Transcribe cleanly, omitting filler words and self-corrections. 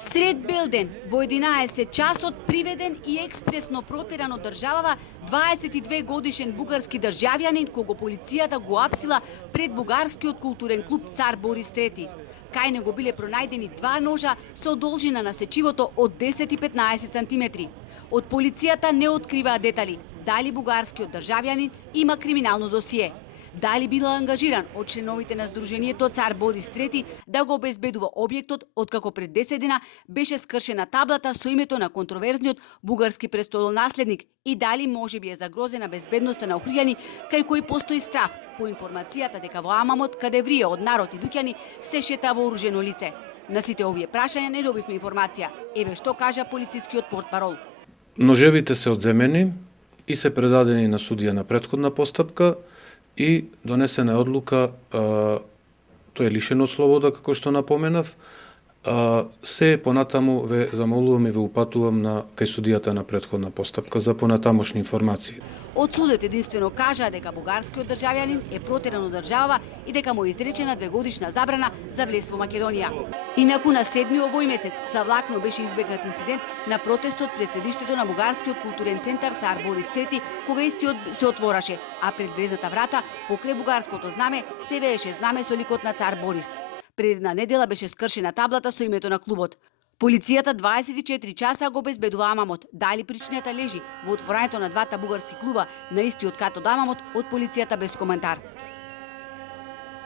Сред Белден, во 11 часот приведен и експресно протеран од државава 22 годишен бугарски државјанин кого полицијата го апсила пред бугарскиот културен клуб Цар Борис III. Кај него биле пронајдени два ножа со должина на сечивото од 10 и 15 сантиметри. Од полицијата не откриваат детали дали бугарскиот државјанин има криминално досие. Дали бил ангажиран од членовите на Сдруженијето Цар Борис III да го обезбедува објектот, откако пред 10 дена беше скршена таблата со името на контроверзниот бугарски престолонаследник и дали можеби е загрозена безбедноста на охријани, кај кои постои страв по информацијата дека во Амамот, каде врие од народ и дуќани, се шета вооружено лице. На сите овие прашања не добивме информација. Еве што кажа полицискиот портпарол. Ножевите се одземени и се предадени на судија на претходна постапка и донесена е одлука, тој е лишен од слобода, како што напоменав, се понатаму ве замолувам и ве упатувам кај судијата на претходна постапка за понатамошни информации. Од судот единствено кажа дека бугарскиот државјанин е протеран од државава и дека му е изречена 2-годишна забрана за влез во Македонија. Инаку на 7 овој месец savlakno беше избегнат инцидент на протестот пред седиштето на бугарскиот културен центар Цар Борис III, кога истиот се отвораше, а пред влезната врата покрај бугарското знаме се вееше знаме со ликот на Цар Борис. Пред една недела беше скршена таблата со името на клубот. Полицијата 24 часа го безбедува Амамот. Дали причината лежи во отворањето на двата бугарски клуба на истиот кат од Амамот, од полицијата без коментар.